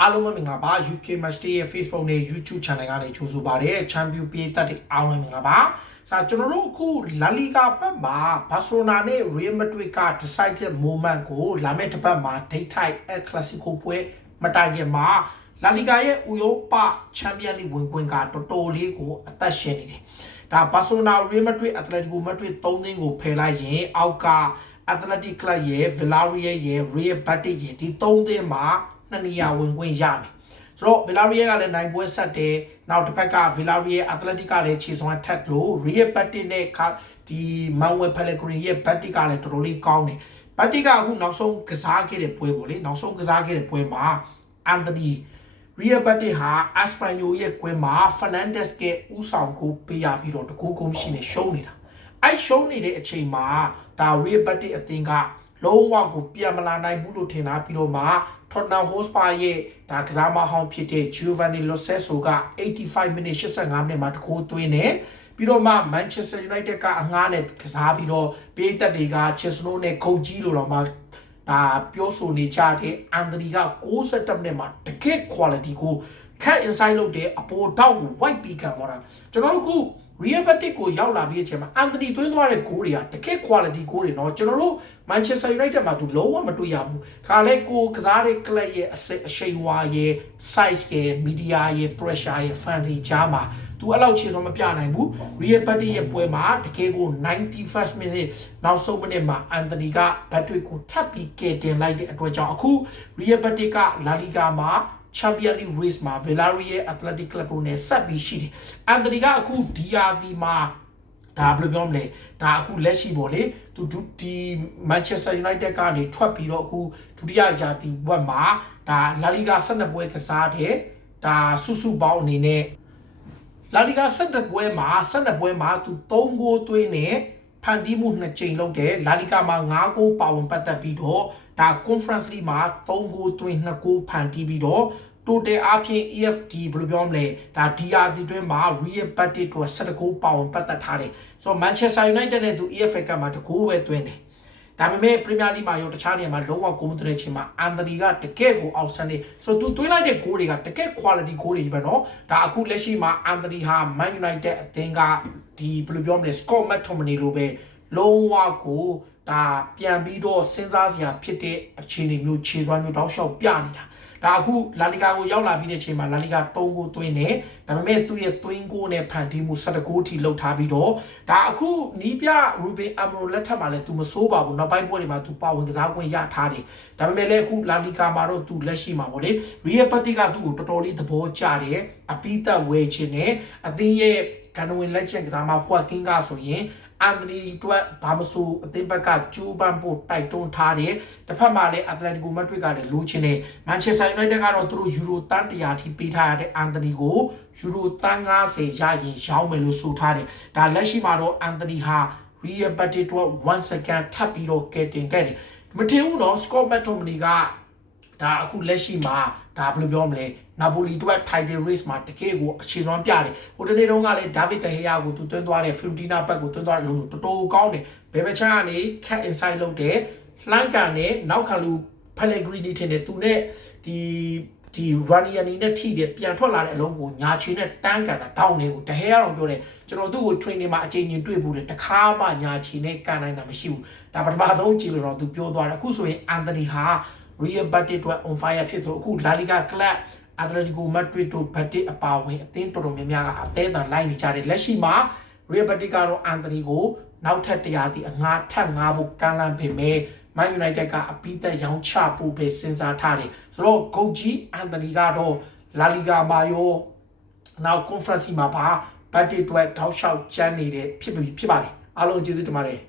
အားလုံးပဲမင်္ဂလာပါ UK Match Day ရဲ့ Facebook နဲ့ YouTube Channel ကနေကြိုဆိုပါရစေ Champion ပြည်သက်တွေအားလုံးမင်္ဂလာပါကျွန်တော်တို့အခု La Liga ဘက်မှာ Barcelona နဲ့ Real Madrid က decisive moment ကိုလာမယ့်တစ်ပတ်မှာ date type El Clasico ပွဲမတိုင်ခင်မှာ La Liga ရဲ့ ဥရောပ Champion League ဝင်ခွင့်ကတော်တော်လေးကိုအသက်ရှင်နေတယ်ဒါ Barcelona Real Madrid Atletico Madrid 3 သင်းကိုဖယ်လိုက်ရင်အောက်က Athletic Club ရဲ့ Villarreal ရဲ့ Real Betis ရဲ့ဒီ3 သင်းမှာနှစ်နေရာဝင်ခွင့်ရမယ်ဆိုတော့ Villarreal ကလည်းနိုင်ပွဲဆက်တယ်နောက်တစ်ဖက်က Villarreal Athletic ကလည်းခြေစွမ်းထက်လို့ Real Betis နဲ့ဒီ Manuel Pellegrini ရဲ့ Betis ကလည်းတော်တော်လေးကောင်းတယ် Betis ကအခုနောက်ဆုံးကစားခဲ့တဲ့ပွဲပေါ့လေနောက်ဆုံးကစားခဲ့တဲ့ပွဲမှာ Anthony Real Betis ဟာ Espanyol ရဲ့ကွင်းမှာ Fernandes ကဦးဆောင်ကိုပေးရပြီးတော့တကူကုန်းရှိနေရှုံးနေတာအဲ့ရှုံးနေတဲ့အချိန်မှာဒါ Real Betis အသင်းကလုံးဝကိုပြန်မလာနိုင်ဘူးလို့ထင်တာပြီးတော့မှ Tottenham Hotspur ရဲ့ဒါကစားမဟောင်းဖြစ်တဲ့ Giovanni Lo Celso က85 မိနစ်85မိနစ်မှာတကိုးသွင်းတယ်ပြီးတော့မှ Manchester United ကအငှားနဲ့ကစားပြီးတော့ပေးသက်တွေက Chesno နဲ့ခုတ်ကြီးလို့တော့မှဒါပြောဆိုနေကြတဲ့အန်တိုနီက60မိနစ်မှာတကယ့် quality ကိုခက် inside လုပ်တဲ့အပေါ်တောက်ကို white ပြီးခံသွားတာကျွန်တော်တို့ခု Real Betis ကိုရောက်လာပြီးအချိန်မှာအန်တိုနီသွင်းသွားတဲ့ဂိုးတွေကတကယ့် quality ဂိုးတွေเนาะကျွန်တော်တို့ Manchester United မှာသူလုံးဝမတွေ့ရဘူးဒါလည်းကိုကစားတဲ့ club ရဲ့အရှိန်ဝါရဲ့ size ရဲ့ media ရဲ့ pressure ရဲ့ fan တွေကြားမှာသူအဲ့လောက်ခြေစွမ်းမပြနိုင်ဘူး Real Betis ရဲ့ပွဲမှာတကယ်ကို 91st minute နောက်ဆုံးမိနစ်မှာအန်တိုနီကဘတ်တွေကိုထပ်ပြီးကယ်တင်လိုက်တဲ့အတွက်ကြောင့်အခု Real Betis က La Liga မှာChampion League race မှာ Villarreal Athletic Club တို့နဲ့ဆက်ပြီးရှိတယ်။အန်တိုနီကအခု DRT မှာဒါဘယ်လိုပြောမလဲဒါအခုလက်ရှိပေါ့လေသူဒီ Manchester United ကနေထွက်ပြီးတော့အခုဒုတိယရာသီဝက်မှာဒါ La Liga 12ပွဲကစားတယ်ဒါစုစုပေါင်းအနေနဲ့ La Liga 12ပွဲမှာ12ပွဲမှာသူ3ဂိုးသွင်းနဲ့ဖန်တီးမှု2ကြိမ်လုပ်တယ် La Liga မှာ5ဂိုးပါဝင်ပတ်သက်ပြီးတော့ဒါ Conference League မှာ3ဂိုးသွင်း2ဂိုးဖန်တီးပြီးတော့ total အပြင် EFD ဘယ်လိုပြောမလဲဒါ DRT တွင်းမှာ Real Betis တို့17ဂိုးပါဝင်ပတ်သက်ထားတယ်ဆိုတော့ Manchester United နဲ့သူ EFL ကမှာတဂိုးပဲသွင်းတယ်ဒါပေမဲ့ Premier League မှာရောတခြားနေရာမှာလုံးဝဂိုးမသွင်းတဲ့အချိန်မှာအန်တိုနီကတကယ်ကို outstanding ဆိုတော့သူသွင်းလိုက်တဲ့ဂိုးတွေကတကယ် quality ဂိုးတွေပဲเนาะဒါအခုလက်ရှိမှာအန်တိုနီဟာ Man United အသင်းကဒီဘယ်လိုပြောမလဲ Scott McTominay လိုပဲလုံးဝကိုဒါပြန်ပြီးတော့စဉ်းစားစရာဖြစ်တဲ့အခြေအနေမျိုးခြေစွမ်းမျိုးတောက်လျှောက်ပြနေတာဒါအခု La Liga ကိုရောက်လာပြီးတဲ့အချိန်မှာ La Liga 3ဂိုးသွင်းတယ်ဒါပေမဲ့သူ့ရဲ့သွင်းဂိုးနဲ့ဖန်တီးမှု17ဂိုးထိလှုပ်ထားပြီးတော့ဒါအခုနီးပြ Ruben Amorim လက်ထက်မှာလည်းသူမစိုးပါဘူးနောက်ပိုင်းပွဲတွေမှာသူပါဝင်ကစားခွင့်ရထားတယ်ဒါပေမဲ့လည်းအခု La Liga မှာတော့သူလက်ရှိမှာပေါ့လေ Real Betis ကသူ့ကိုတော်တော်လေးသဘောကျတယ်အပိသက်ဝဲခြင်းနဲ့အသင်းရဲ့ဂန်နဝင်လက်ချင်ကစားမဟွာကင်းကဆိုရင်အန်တိုနီအတွက်ဘာမဆိုအသင်းဘက်ကကျိုးပန်းဖို့တိုက်တွန်းထားတယ်တစ်ဖက်မှာလည်း Atletico Madrid ကလည်းလိုချင်တယ် Manchester United ကတော့သူတို့ယူရိုတန်း100ထိပေးထားရတဲ့အန်တိုနီကိုယူရိုတန်း90ရရင်ရောင်းမယ်လို့ဆိုထားတယ်ဒါလက်ရှိမှာတော့အန်တိုနီဟာ Real Betis အတွက် 1 second ထပ်ပြီးတော့ကယ်တင်ခဲ့တယ်မထင်ဘူးနော် Scott McTominay ကဒါအခုလက်ရှိမှာဒါဘယ်လိုပြောမလဲနာပိုလီအတွက် title race မှာတကယ်ကိုအခြေစွမ်းပြတယ်ဟိုတနေ့တုန်းကလည်းဒါဗစ်တဟေယာကိုသူသွင်းသွားတယ်ဖီယိုတီနာဘက်ကိုသွင်းသွားတယ်လို့တော်တော်ကောင်းတယ်ဘယ်ဘက်ချမ်းကနေ cat inside လုပ်တယ်လှမ်းကန်နဲ့နောက်ခံလူ Pellegrini ထင်တယ်သူနဲ့ဒီ Ranieri နဲ့ထိတယ်ပြန်ထွက်လာတဲ့အလုံးကိုညာချီနဲ့တန်းကန်တာတောင်းနေကိုတဟေယာတော့ပြောတယ်ကျွန်တော်သူ့ကို training မှာအချိန်ချင်းတွေ့ဘူးတယ်တခါမှညာချီနဲ့ကန်နိုင်တာမရှိဘူးဒါပထမဆုံးကြည့်လို့တော့သူပြောသွားတယ်အခုဆိုရင်အန်တိုနီဟာ Real Betis အတွက် on fire ဖြစ်တော့အခု La Liga Club Atletico Madrid တို့ Betis အပါဝင်အသင်းတော်တော်များများကအသေးအံလိုက်နေကြတယ်လက်ရှိမှာ Real Betis ကတော့အန်တိုနီကိုနောက်ထပ်တရားသည့်အငှားထပ်ငှားဖို့ကမ်းလှမ်းပေမဲ့ Man United ကအပိသက်ရောင်းချဖို့ပဲစဉ်းစားထားတယ်ဆိုတော့ဂုတ်ကြီးအန်တိုနီကတော့ La Liga မှာရောနောက် Conference မှာပါ Betis အတွက်တောက်လျှောက်ကျန်းနေတဲ့ဖြစ်ပါတယ်အားလုံးကျေးဇူးတင်ပါတယ်